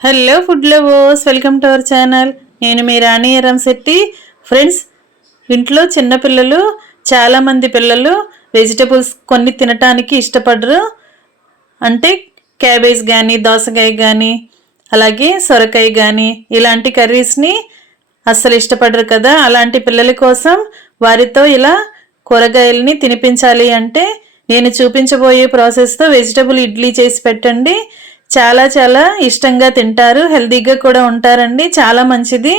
Hello food lovers, welcome to our channel. నేను మీ రాణి Eramsetti. Friends, ఇంట్లో చిన్నపిల్లలు చాలామంది పిల్లలు వెజిటబుల్స్ కొన్ని తినటానికి ఇష్టపడరు. అంటే క్యాబేజ్ కానీ, దోసకాయ కానీ, అలాగే సొరకాయ కానీ ఇలాంటి కర్రీస్ని అస్సలు ఇష్టపడరు కదా. అలాంటి పిల్లల కోసం వారితో ఇలా కూరగాయలని తినిపించాలి అంటే నేను చూపించబోయే ప్రాసెస్తో వెజిటబుల్ ఇడ్లీ చేసి పెట్టండి. చాలా చాలా ఇష్టంగా తింటారు, హెల్తీగా కూడా ఉంటారండి. చాలా మంచిది.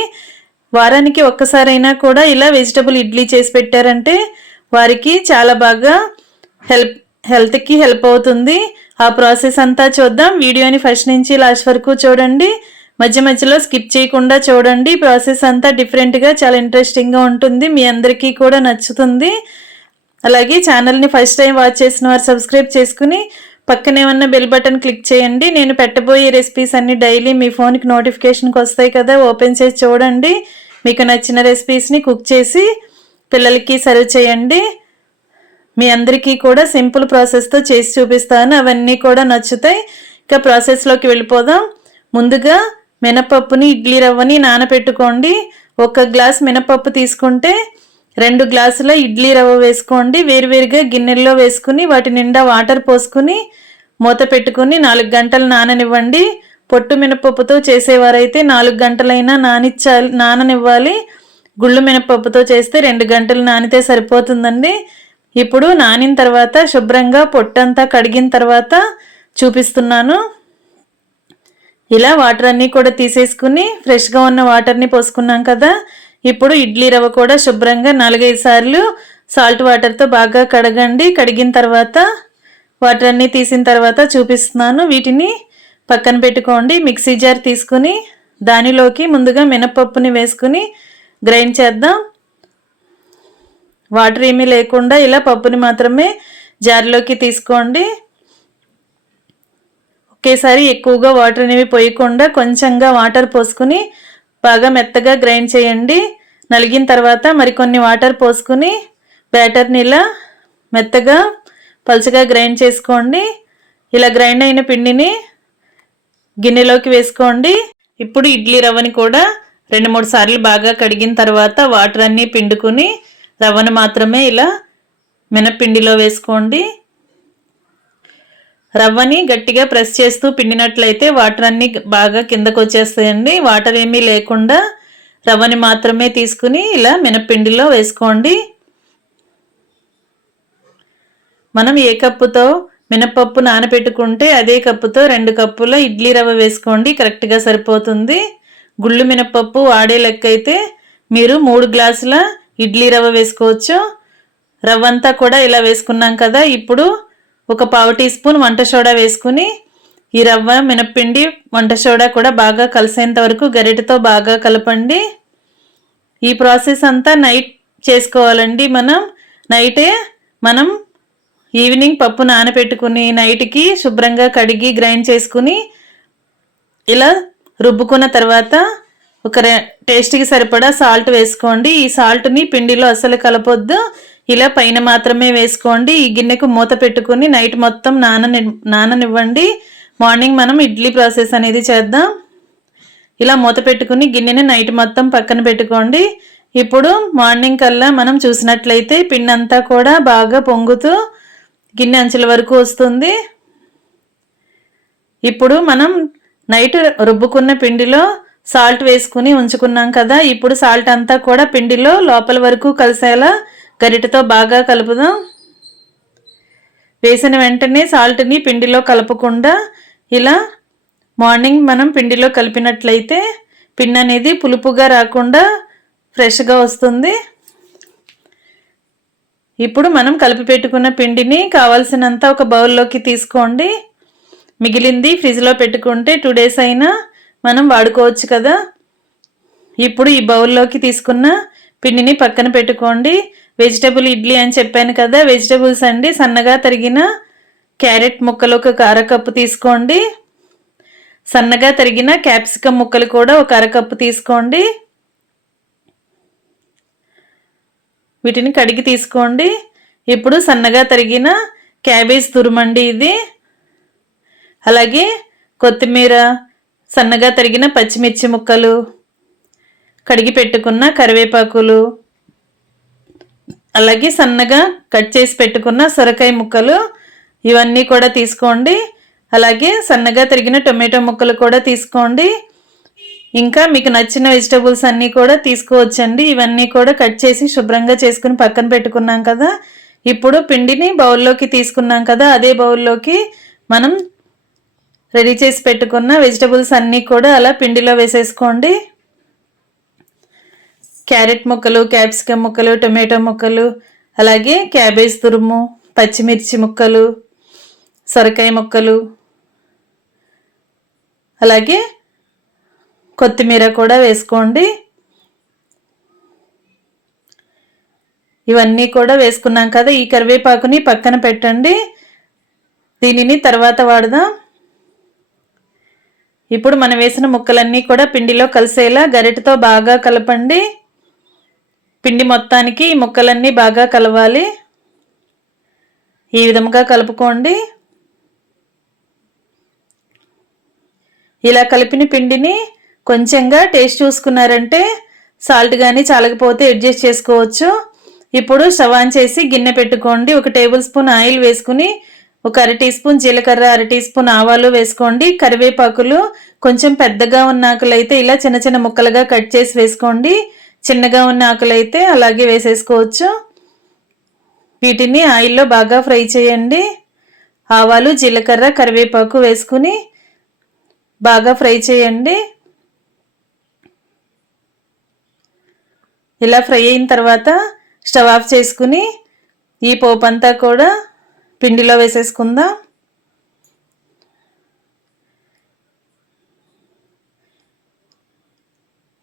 వారానికి ఒక్కసారైనా కూడా ఇలా వెజిటబుల్ ఇడ్లీ చేసి పెట్టారంటే వారికి చాలా బాగా హెల్త్కి హెల్ప్ అవుతుంది. ఆ ప్రాసెస్ అంతా చూద్దాం. వీడియోని ఫస్ట్ నుంచి లాస్ట్ వరకు చూడండి, మధ్య మధ్యలో స్కిప్ చేయకుండా చూడండి. ప్రాసెస్ అంతా డిఫరెంట్గా చాలా ఇంట్రెస్టింగ్గా ఉంటుంది, మీ అందరికీ కూడా నచ్చుతుంది. అలాగే ఛానల్ని ఫస్ట్ టైం వాచ్ చేసిన వారు సబ్స్క్రైబ్ చేసుకుని పక్కనే ఉన్న బెల్ బటన్ క్లిక్ చేయండి. నేను పెట్టబోయే రెసిపీస్ అన్ని డైలీ మీ ఫోన్కి నోటిఫికేషన్కి వస్తాయి కదా, ఓపెన్ చేసి చూడండి. మీకు నచ్చిన రెసిపీస్ని కుక్ చేసి పిల్లలకి సర్వ్ చేయండి. మీ అందరికీ కూడా సింపుల్ ప్రాసెస్తో చేసి చూపిస్తాను, అవన్నీ కూడా నచ్చుతాయి. ఇక ప్రాసెస్లోకి వెళ్ళిపోదాం. ముందుగా మినపప్పుని, ఇడ్లీ రవ్వని నానబెట్టుకోండి. 1 గ్లాస్ మినపప్పు తీసుకుంటే 2 గ్లాసుల ఇడ్లీ రవ్వ వేసుకోండి. వేరువేరుగా గిన్నెల్లో వేసుకుని వాటి నిండా వాటర్ పోసుకుని మూత పెట్టుకుని 4 గంటలు నాననివ్వండి. పొట్టు మినపప్పుతో చేసేవారైతే 4 గంటలైనా నాననివ్వాలి. గుళ్ళు మినపప్పుతో చేస్తే 2 గంటలు నానితే సరిపోతుందండి. ఇప్పుడు నానిన తర్వాత శుభ్రంగా పొట్టంతా కడిగిన తర్వాత చూపిస్తున్నాను. ఇలా వాటర్ అన్నీ కూడా తీసేసుకుని ఫ్రెష్గా ఉన్న వాటర్ని పోసుకున్నాం కదా. ఇప్పుడు ఇడ్లీ రవ్వ కూడా శుభ్రంగా 4-5 సార్లు సాల్ట్ వాటర్తో బాగా కడగండి. కడిగిన తర్వాత వాటర్ అన్నీ తీసిన తర్వాత చూపిస్తున్నాను. వీటిని పక్కన పెట్టుకోండి. మిక్సీ జార్ తీసుకుని దానిలోకి ముందుగా మినపప్పుని వేసుకుని గ్రైండ్ చేద్దాం. వాటర్ ఏమీ లేకుండా ఇలా పప్పుని మాత్రమే జార్లోకి తీసుకోండి. ఒకేసారి ఎక్కువగా వాటర్ అనేవి పోయకుండా కొంచెంగా వాటర్ పోసుకుని బాగా మెత్తగా గ్రైండ్ చేయండి. నలిగిన తర్వాత మరికొన్ని వాటర్ పోసుకుని బ్యాటర్ని ఇలా మెత్తగా పలుచగా గ్రైండ్ చేసుకోండి. ఇలా గ్రైండ్ అయిన పిండిని గిన్నెలోకి వేసుకోండి. ఇప్పుడు ఇడ్లీ రవ్వని కూడా 2-3 సార్లు బాగా కడిగిన తర్వాత వాటర్ అన్నీ పిండుకుని రవ్వను మాత్రమే ఇలా మినపిండిలో వేసుకోండి. రవ్వని గట్టిగా ప్రెస్ చేస్తూ పిండినట్లయితే వాటర్ అన్నీ బాగా కిందకు వచ్చేస్తాయండి. వాటర్ ఏమీ లేకుండా రవ్వని మాత్రమే తీసుకుని ఇలా మినపిండిలో వేసుకోండి. మనం ఏ కప్పుతో మినపప్పు నానబెట్టుకుంటే అదే కప్పుతో 2 కప్పుల ఇడ్లీ రవ్వ వేసుకోండి, కరెక్ట్గా సరిపోతుంది. గుళ్ళు మినపప్పు వాడే లెక్క అయితే మీరు 3 గ్లాసుల ఇడ్లీ రవ్వ వేసుకోవచ్చు. రవ్వ అంతా కూడా ఇలా వేసుకున్నాం కదా. ఇప్పుడు 1 పావు టీ స్పూన్ వంట సోడా వేసుకుని ఈ రవ్వ, మినప్పిండి, వంట సోడా కూడా బాగా కలిసేంత వరకు గరిటెతో బాగా కలపండి. ఈ ప్రాసెస్ అంతా నైట్ చేసుకోవాలండి. నైటే మనం ఈవినింగ్ పప్పు నానబెట్టుకుని నైట్కి శుభ్రంగా కడిగి గ్రైండ్ చేసుకుని ఇలా రుబ్బుకున్న తర్వాత టేస్ట్కి సరిపడా సాల్ట్ వేసుకోండి. ఈ సాల్ట్ని పిండిలో అసలు కలపొద్దు, ఇలా పైన మాత్రమే వేసుకోండి. ఈ గిన్నెకు మూత పెట్టుకుని నైట్ మొత్తం నాననివ్వండి. మార్నింగ్ మనం ఇడ్లీ ప్రాసెస్ అనేది చేద్దాం. ఇలా మూత పెట్టుకుని గిన్నెని నైట్ మొత్తం పక్కన పెట్టుకోండి. ఇప్పుడు మార్నింగ్ కల్లా మనం చూసినట్లయితే పిండి అంతా కూడా బాగా పొంగుతూ గిన్నె అంచుల వరకు వస్తుంది. ఇప్పుడు మనం నైట్ రుబ్బుకున్న పిండిలో సాల్ట్ వేసుకుని ఉంచుకున్నాం కదా. ఇప్పుడు సాల్ట్ అంతా కూడా పిండిలో లోపల వరకు కలిసేలా గరిటెతో బాగా కలుపుదాం. వేసిన వెంటనే సాల్ట్ని పిండిలో కలపకుండా ఇలా మార్నింగ్ మనం పిండిలో కలిపినట్లయితే పిండి అనేది పులుపుగా రాకుండా ఫ్రెష్గా వస్తుంది. ఇప్పుడు మనం కలిపి పెట్టుకున్న పిండిని కావాల్సినంత ఒక బౌల్లోకి తీసుకోండి. మిగిలింది ఫ్రిడ్జ్లో పెట్టుకుంటే 2 డేస్ అయినా మనం వాడుకోవచ్చు కదా. ఇప్పుడు ఈ బౌల్లోకి తీసుకున్న పిండిని పక్కన పెట్టుకోండి. వెజిటబుల్ ఇడ్లీ అని చెప్పాను కదా, వెజిటబుల్స్ అండి. సన్నగా తరిగిన క్యారెట్ ముక్కలు 1 అరకప్పు తీసుకోండి. సన్నగా తరిగిన క్యాప్సికమ్ ముక్కలు కూడా 1 అరకప్పు తీసుకోండి. వీటిని కడిగి తీసుకోండి. ఇప్పుడు సన్నగా తరిగిన క్యాబేజ్ తురుమండి ఇది. అలాగే కొత్తిమీర, సన్నగా తరిగిన పచ్చిమిర్చి ముక్కలు, కడిగి పెట్టుకున్న కరివేపాకులు, అలాగే సన్నగా కట్ చేసి పెట్టుకున్న సొరకాయ ముక్కలు ఇవన్నీ కూడా తీసుకోండి. అలాగే సన్నగా తరిగిన టొమాటో ముక్కలు కూడా తీసుకోండి. ఇంకా మీకు నచ్చిన వెజిటబుల్స్ అన్నీ కూడా తీసుకోవచ్చండి. ఇవన్నీ కూడా కట్ చేసి శుభ్రంగా చేసుకుని పక్కన పెట్టుకున్నాం కదా. ఇప్పుడు పిండిని బౌల్లోకి తీసుకున్నాం కదా, అదే బౌల్లోకి మనం రెడీ చేసి పెట్టుకున్న వెజిటబుల్స్ అన్నీ కూడా అలా పిండిలో వేసేసుకోండి. క్యారెట్ ముక్కలు, క్యాప్సికమ్ ముక్కలు, టొమాటో ముక్కలు, అలాగే క్యాబేజ్ తురుము, పచ్చిమిర్చి ముక్కలు, సొరకాయ ముక్కలు, అలాగే కొత్తిమీర కూడా వేసుకోండి. ఇవన్నీ కూడా వేసుకున్నాం కదా. ఈ కరివేపాకుని పక్కన పెట్టండి, దీనిని తర్వాత వాడదాం. ఇప్పుడు మనం వేసిన ముక్కలన్నీ కూడా పిండిలో కలిసేలా గరిటెతో బాగా కలపండి. పిండి మొత్తానికి ఈ ముక్కలన్నీ బాగా కలవాలి. ఈ విధంగా కలుపుకోండి. ఇలా కలిపిన పిండిని కొంచెంగా టేస్ట్ చూసుకున్నారంటే సాల్ట్ కానీ చాలకపోతే అడ్జస్ట్ చేసుకోవచ్చు. ఇప్పుడు స్టవ్ ఆన్ చేసి గిన్నె పెట్టుకోండి. 1 టేబుల్ స్పూన్ ఆయిల్ వేసుకుని 1 అర టీ స్పూన్ జీలకర్ర, 1 టీ స్పూన్ ఆవాలు వేసుకోండి. కరివేపాకులు కొంచెం పెద్దగా ఉన్న ఆకులైతే ఇలా చిన్న చిన్న ముక్కలుగా కట్ చేసి వేసుకోండి. చిన్నగా ఉన్న ఆకులైతే అలాగే వేసేసుకోవచ్చు. వీటిని ఆయిల్లో బాగా ఫ్రై చేయండి. ఆవాలు, జీలకర్ర, కరివేపాకు వేసుకుని బాగా ఫ్రై చేయండి. ఇలా ఫ్రై అయిన తర్వాత స్టవ్ ఆఫ్ చేసుకుని ఈ పోపు అంతా కూడా పిండిలో వేసేసుకుందాం.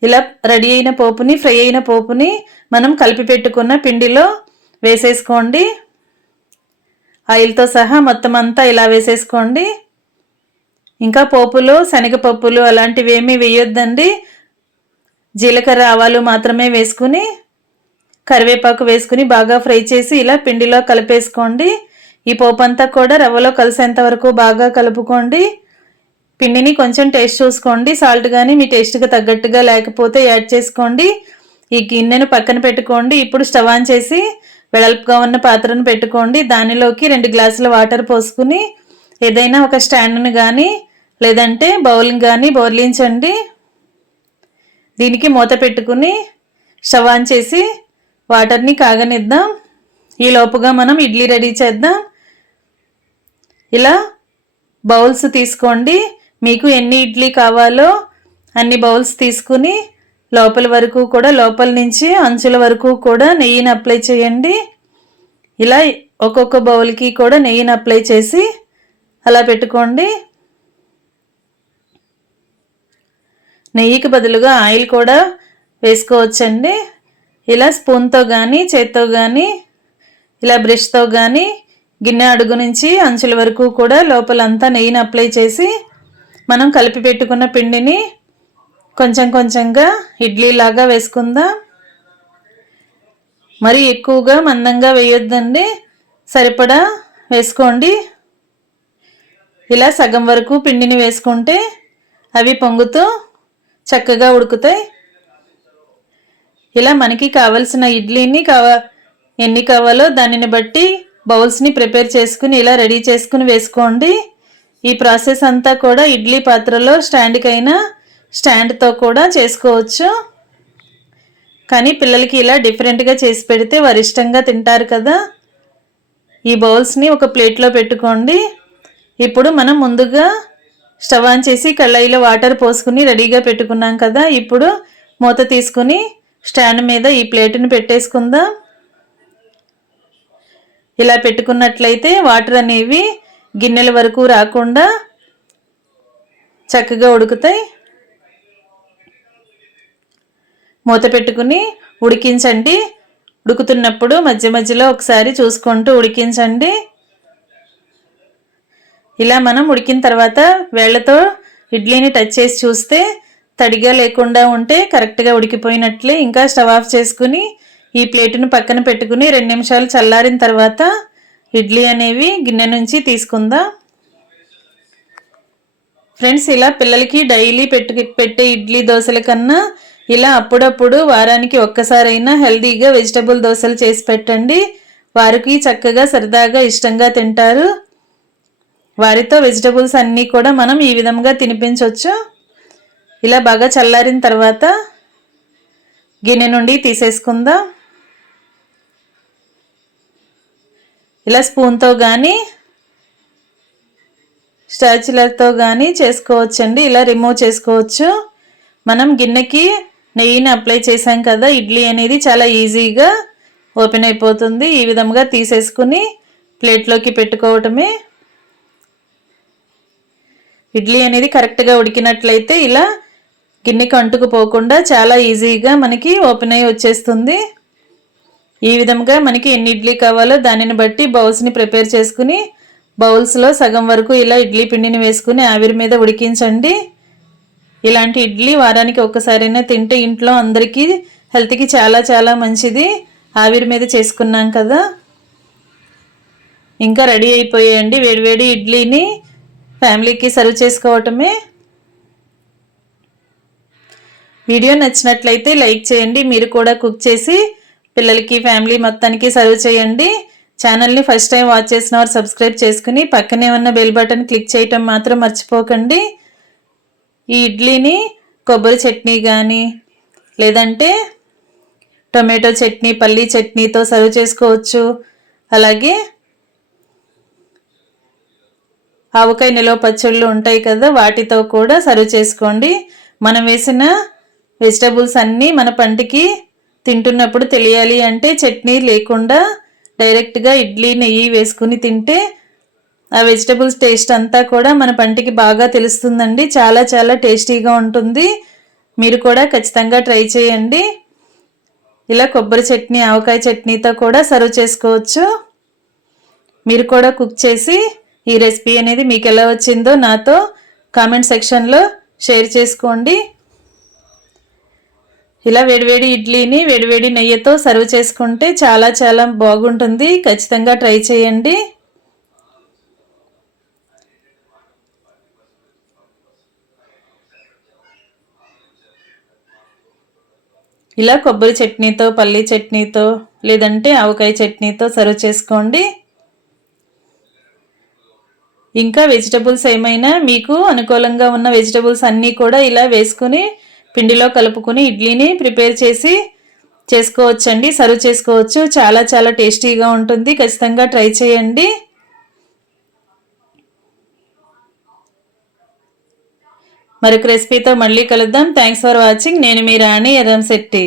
ఇలా రెడీ అయిన పోపుని, ఫ్రై అయిన పోపుని మనం కలిపి పెట్టుకున్న పిండిలో వేసేసుకోండి. ఆయిల్తో సహా మొత్తం అంతా ఇలా వేసేసుకోండి. ఇంకా పోపులో శనగపప్పులు అలాంటివి ఏమీ వేయొద్దండి. జీలకర్ర, ఆవాలు మాత్రమే వేసుకుని కరివేపాకు వేసుకుని బాగా ఫ్రై చేసి ఇలా పిండిలో కలిపేసుకోండి. ఈ పోపు అంతా కూడా రవ్వలో కలిసేంత వరకు బాగా కలుపుకోండి. పిండిని కొంచెం టేస్ట్ చూసుకోండి. సాల్ట్ కానీ మీ టేస్ట్కి తగ్గట్టుగా లేకపోతే యాడ్ చేసుకోండి. ఈ గిన్నెను పక్కన పెట్టుకోండి. ఇప్పుడు స్టవ్ ఆన్ చేసి వెడల్పుగా ఉన్న పాత్రను పెట్టుకోండి. దానిలోకి 2 గ్లాసుల వాటర్ పోసుకుని ఏదైనా ఒక స్టాండ్ను కానీ లేదంటే బౌల్ని కానీ బోర్లించండి. దీనికి మూత పెట్టుకుని స్టవ్ ఆన్ చేసి వాటర్ని కాగనిద్దాం. ఈ లోపుగా మనం ఇడ్లీ రెడీ చేద్దాం. ఇలా బౌల్స్ తీసుకోండి. మీకు ఎన్ని ఇడ్లీ కావాలో అన్ని బౌల్స్ తీసుకుని లోపల నుంచి అంచుల వరకు కూడా నెయ్యిని అప్లై చేయండి. ఇలా ఒక్కొక్క బౌల్కి కూడా నెయ్యిని అప్లై చేసి అలా పెట్టుకోండి. నెయ్యికి బదులుగా ఆయిల్ కూడా వేసుకోవచ్చండి. ఇలా స్పూన్తో కానీ చేత్తో కానీ ఇలా బ్రష్తో కానీ గిన్నె అడుగు నుంచి అంచుల వరకు కూడా లోపలంతా నెయ్యిని అప్లై చేసి మనం కలిపి పెట్టుకున్న పిండిని కొంచెం కొంచెంగా ఇడ్లీలాగా వేసుకుందాం. మరి ఎక్కువగా మందంగా వేయొద్దండి, సరిపడా వేసుకోండి. ఇలా సగం వరకు పిండిని వేసుకుంటే అవి పొంగుతూ చక్కగా ఉడుకుతాయి. ఇలా మనకి కావలసిన ఇడ్లీని ఎన్ని కావాలో దానిని బట్టి బౌల్స్ని ప్రిపేర్ చేసుకుని ఇలా రెడీ చేసుకుని వేసుకోండి. ఈ ప్రాసెస్ అంతా కూడా ఇడ్లీ పాత్రలో స్టాండ్కైనా స్టాండ్తో కూడా చేసుకోవచ్చు. కానీ పిల్లలకి ఇలా డిఫరెంట్గా చేసి పెడితే వారు ఇష్టంగా తింటారు కదా. ఈ బౌల్స్ని ఒక ప్లేట్లో పెట్టుకోండి. ఇప్పుడు మనం ముందుగా స్టవ్ ఆన్ చేసి కళాయిలో వాటర్ పోసుకుని రెడీగా పెట్టుకున్నాం కదా. ఇప్పుడు మూత తీసుకుని స్టాండ్ మీద ఈ ప్లేటుని పెట్టేసుకుందాం. ఇలా పెట్టుకున్నట్లయితే వాటర్ అనేవి గిన్నెల వరకు రాకుండా చక్కగా ఉడుకుతాయి. మూత పెట్టుకుని ఉడికించండి. ఉడుకుతున్నప్పుడు మధ్య మధ్యలో ఒకసారి చూసుకుంటూ ఉడికించండి. ఇలా మనం ఉడికిన తర్వాత వేళ్ళతో ఇడ్లీని టచ్ చేసి చూస్తే తడిగా లేకుండా ఉంటే కరెక్ట్గా ఉడికిపోయినట్లే. ఇంకా స్టవ్ ఆఫ్ చేసుకుని ఈ ప్లేటును పక్కన పెట్టుకుని 2 నిమిషాలు చల్లారిన తర్వాత ఇడ్లీ అనేవి గిన్నె నుంచి తీసుకుందాం. ఫ్రెండ్స్, ఇలా పిల్లలకి డైలీ పెట్టే ఇడ్లీ దోశల కన్నా ఇలా అప్పుడప్పుడు వారానికి ఒక్కసారైనా హెల్తీగా వెజిటబుల్ దోశలు చేసి పెట్టండి. వారికి చక్కగా సరదాగా ఇష్టంగా తింటారు. వారితో వెజిటబుల్స్ అన్నీ కూడా మనం ఈ విధంగా తినిపించవచ్చు. ఇలా బాగా చల్లారిన తర్వాత గిన్నె నుండి తీసేసుకుందాం. ఇలా స్పూన్తో కానీ స్టాచులర్తో కానీ చేసుకోవచ్చండి. ఇలా రిమూవ్ చేసుకోవచ్చు. మనం గిన్నెకి నెయ్యిని అప్లై చేసాం కదా, ఇడ్లీ అనేది చాలా ఈజీగా ఓపెన్ అయిపోతుంది. ఈ విధంగా తీసేసుకుని ప్లేట్లోకి పెట్టుకోవటమే. ఇడ్లీ అనేది కరెక్ట్గా ఉడికినట్లయితే ఇలా గిన్నెకి అంటుకుపోకుండా చాలా ఈజీగా మనకి ఓపెన్ అయ్యి వచ్చేస్తుంది. ఈ విధంగా మనకి ఎన్ని ఇడ్లీ కావాలో దానిని బట్టి బౌల్స్ని ప్రిపేర్ చేసుకుని బౌల్స్లో సగం వరకు ఇలా ఇడ్లీ పిండిని వేసుకుని ఆవిరి మీద ఉడికించండి. ఇలాంటి ఇడ్లీ వారానికి ఒక్కసారైనా తింటే ఇంట్లో అందరికీ హెల్త్కి చాలా చాలా మంచిది. ఆవిరి మీద చేసుకున్నాం కదా. ఇంకా రెడీ అయిపోయాయండి వేడివేడి ఇడ్లీని ఫ్యామిలీకి సర్వ్ చేసుకోవటమే. వీడియో నచ్చినట్లయితే లైక్ చేయండి. మీరు కూడా కుక్ చేసి పిల్లలకి ఫ్యామిలీ మొత్తానికి సర్వ్ చేయండి. ఛానల్ని ఫస్ట్ టైం వాచ్ చేసిన వారు సబ్స్క్రైబ్ చేసుకుని పక్కనే ఉన్న బెల్ బటన్ క్లిక్ చేయటం మాత్రం మర్చిపోకండి. ఈ ఇడ్లీని కొబ్బరి చట్నీ కానీ లేదంటే టొమాటో చట్నీ, పల్లీ చట్నీతో సర్వ్ చేసుకోవచ్చు. అలాగే ఆవకాయ నిలవ పచ్చళ్ళు ఉంటాయి కదా, వాటితో కూడా సర్వ్ చేసుకోండి. మనం వేసిన వెజిటబుల్స్ అన్నీ మన పంటికి తింటున్నప్పుడు తెలియాలి అంటే చట్నీ లేకుండా డైరెక్ట్గా ఇడ్లీ నెయ్యి వేసుకుని తింటే ఆ వెజిటబుల్స్ టేస్ట్ అంతా కూడా మన పంటికి బాగా తెలుస్తుందండి. చాలా చాలా టేస్టీగా ఉంటుంది. మీరు కూడా ఖచ్చితంగా ట్రై చేయండి. ఇలా కొబ్బరి చట్నీ, ఆవకాయ చట్నీతో కూడా సర్వ్ చేసుకోవచ్చు. మీరు కూడా కుక్ చేసి ఈ రెసిపీ అనేది మీకు ఎలా వచ్చిందో నాతో కామెంట్ సెక్షన్లో షేర్ చేసుకోండి. ఇలా వేడివేడి ఇడ్లీని వేడివేడి నెయ్యితో సర్వ్ చేసుకుంటే చాలా చాలా బాగుంటుంది. ఖచ్చితంగా ట్రై చేయండి. ఇలా కొబ్బరి చట్నీతో, పల్లీ చట్నీతో లేదంటే ఆవకాయ చట్నీతో సర్వ్ చేసుకోండి. ఇంకా వెజిటబుల్స్ ఏమైనా మీకు అనుకూలంగా ఉన్న వెజిటబుల్స్ అన్నీ కూడా ఇలా వేసుకుని పిండిలో కలుపుకొని ఇడ్లీని ప్రిపేర్ చేసి చేసుకోవచ్చండి, సర్వ్ చేసుకోవచ్చు. చాలా చాలా టేస్టీగా ఉంటుంది. ఖచ్చితంగా ట్రై చేయండి. మరొక రెసిపీతో మళ్ళీ కలుద్దాం. Thanks for watching. నేను మీ రాణి ఎర్రంశెట్టి.